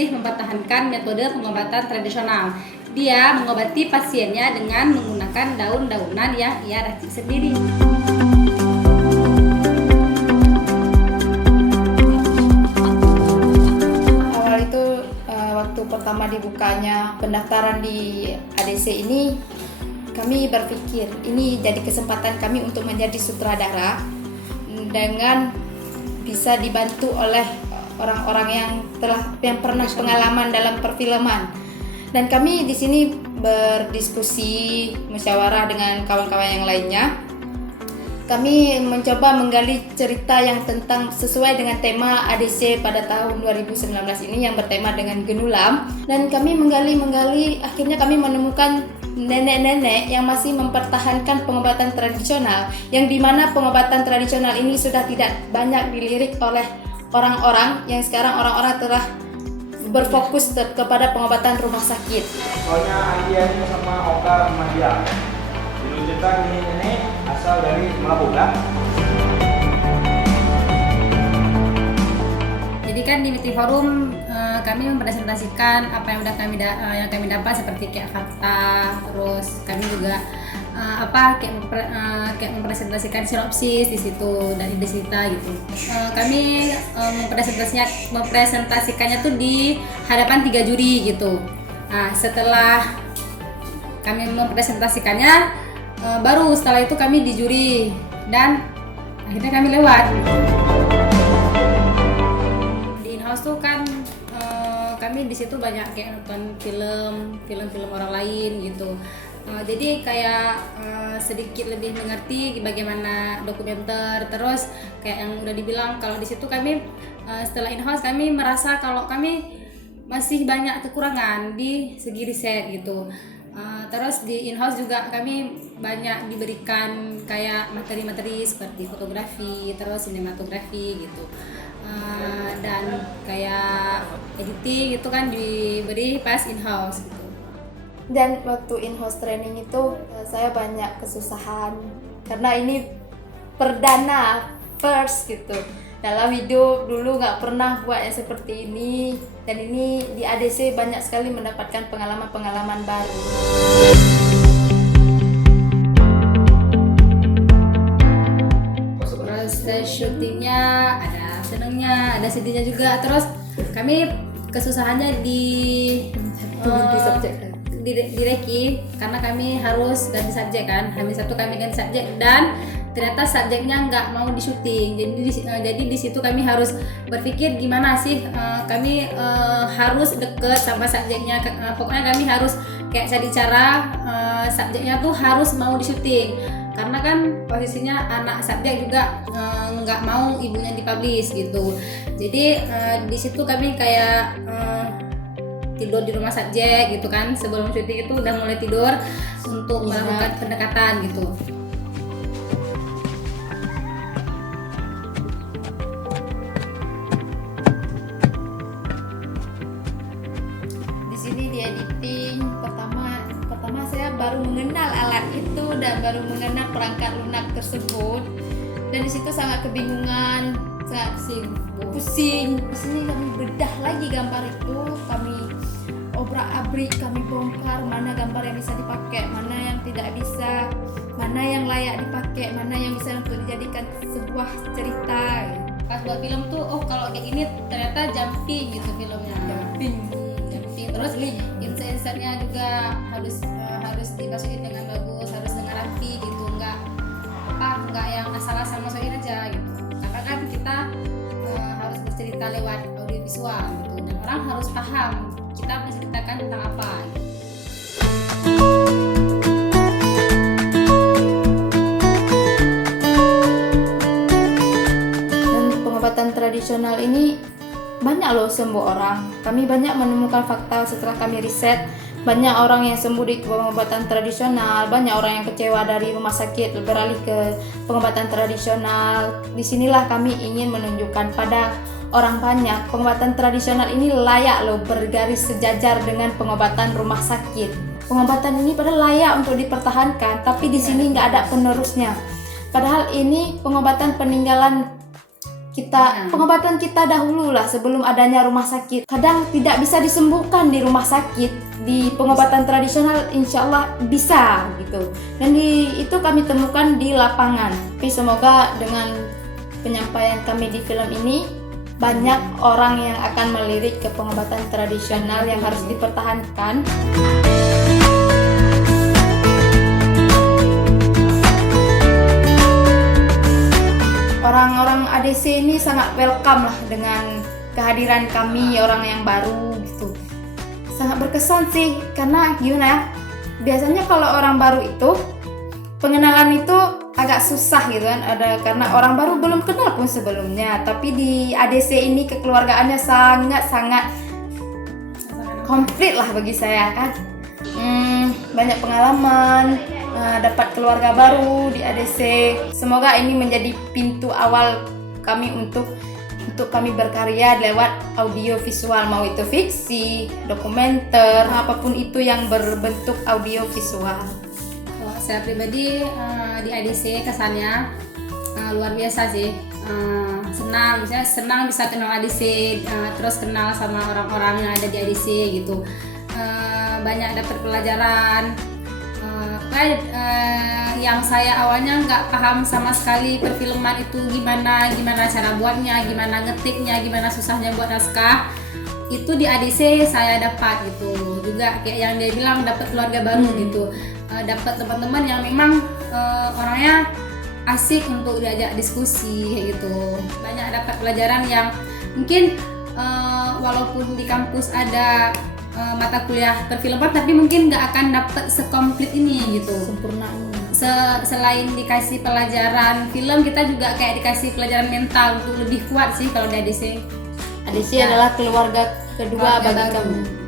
masih mempertahankan metode pengobatan tradisional. Dia mengobati pasiennya dengan menggunakan daun-daunan yang ia racik sendiri. Awal itu waktu pertama dibukanya pendaftaran di ADC ini, kami berpikir ini jadi kesempatan kami untuk menjadi sutradara dengan bisa dibantu oleh orang-orang yang pernah pengalaman dalam perfilman. Dan kami di sini berdiskusi, musyawarah dengan kawan-kawan yang lainnya. Kami mencoba menggali cerita yang sesuai dengan tema ADC pada tahun 2019 ini yang bertema dengan genulam. Dan kami menggali, akhirnya kami menemukan nenek-nenek yang masih mempertahankan pengobatan tradisional, yang dimana pengobatan tradisional ini sudah tidak banyak dilirik oleh orang-orang yang sekarang orang-orang telah berfokus kepada pengobatan rumah sakit. Soalnya Andia ini sama Oka sama dia dulu cerita ini asal dari Melabuka. Jadi kan di meeting forum kami mempresentasikan apa yang udah kami dapat seperti kayak fakta, terus kami juga kayak mempresentasikan sinopsis di situ dari Desita gitu. Kami mempresentasikannya tuh di hadapan 3 juri gitu. Nah, setelah kami mempresentasikannya, baru setelah itu kami di juri dan akhirnya kami lewat. Di in-house tuh kan kami di situ banyak kayak nonton film orang lain gitu. Jadi kayak sedikit lebih mengerti bagaimana dokumenter. Terus kayak yang udah dibilang kalau di situ kami setelah in-house kami merasa kalau kami masih banyak kekurangan di segi riset gitu. Terus di in-house juga kami banyak diberikan kayak materi-materi seperti fotografi, terus sinematografi gitu. Dan kayak editing itu kan diberi pas in-house gitu. Dan waktu in-house training itu saya banyak kesusahan karena ini perdana, first gitu. Dalam hidup dulu nggak pernah buat yang seperti ini, dan ini di ADC banyak sekali mendapatkan pengalaman-pengalaman baru. Proses syutingnya ada senangnya, ada sedihnya juga. Terus kami kesusahannya di Reki karena kami harus ganti subjek kan. H-1 kami ganti subjek dan ternyata subjeknya nggak mau di syuting. Jadi di situ kami harus berpikir gimana sih kami harus deket sama subjeknya. Pokoknya kami harus kayak cari cara subjeknya tuh harus mau di syuting. Karena kan posisinya anak subjek juga nggak mau ibunya dipublish gitu. Jadi di situ kami kayak tidur di rumah subjek gitu kan, sebelum syuting itu udah mulai tidur untuk melakukan pendekatan gitu. Di sini di editing pertama saya baru mengenal alat itu dan baru mengenal perangkat lunak tersebut, dan di situ sangat kebingungan, sangat pusing. Di sini kami bedah lagi gambar itu, kami obrak-abrik, kami bongkar mana gambar yang bisa dipakai, mana yang tidak bisa, mana yang layak dipakai, mana yang bisa untuk dijadikan sebuah cerita. Pas buat film tuh, kalau kayak gini ternyata jumping gitu filmnya. Jumping. Terus insert-insertnya juga harus dimasukin dengan bagus, harus dengan rapi gitu, nggak yang asal-asal masukin aja gitu. Karena kan kita harus bercerita lewat audiovisual gitu, dan orang harus paham kita menceritakan tentang apa gitu. Dan pengobatan tradisional ini banyak loh sembuh orang. Kami banyak menemukan fakta setelah kami riset. Banyak orang yang sembuh di pengobatan tradisional, banyak orang yang kecewa dari rumah sakit beralih ke pengobatan tradisional. Disinilah kami ingin menunjukkan pada orang banyak pengobatan tradisional ini layak loh bergaris sejajar dengan pengobatan rumah sakit. Pengobatan ini padahal layak untuk dipertahankan, tapi di sini nggak ada penerusnya. Padahal ini pengobatan peninggalan pengobatan kita dahulu lah sebelum adanya rumah sakit. Kadang tidak bisa disembuhkan di rumah sakit, di pengobatan tradisional insya Allah bisa gitu. Dan itu kami temukan di lapangan. Tapi semoga dengan penyampaian kami di film ini banyak orang yang akan melirik ke pengobatan tradisional yang harus dipertahankan. Orang-orang ADC ini sangat welcome lah dengan kehadiran kami orang yang baru gitu. Sangat berkesan sih karena gimana ya? Biasanya kalau orang baru itu pengenalan itu agak susah gitu kan, karena orang baru belum kenal pun sebelumnya. Tapi di ADC ini kekeluargaannya sangat komplit lah bagi saya kan. Banyak pengalaman, dapat keluarga baru di ADC. Semoga ini menjadi pintu awal kami untuk kami berkarya lewat audio visual, mau itu fiksi, dokumenter, apapun itu yang berbentuk audio visual. Kalau saya pribadi di ADC kesannya luar biasa sih. Senang bisa kenal ADC, terus kenal sama orang-orang yang ada di ADC gitu. Banyak dapat pelajaran yang saya awalnya nggak paham sama sekali perfilman itu gimana cara buatnya, gimana ngetiknya, gimana susahnya buat naskah. Itu di ADC saya dapat gitu. Juga kayak yang dia bilang dapat keluarga baru gitu. Dapat teman-teman yang memang orangnya asik untuk diajak diskusi gitu. Banyak dapat pelajaran yang mungkin walaupun di kampus ada mata kuliah perfilman, tapi mungkin nggak akan dapat sekomplit ini gitu. Sempurna. Selain dikasih pelajaran film, kita juga kayak dikasih pelajaran mental untuk lebih kuat sih kalau di ADC. ADC adalah keluarga kedua bagi kami.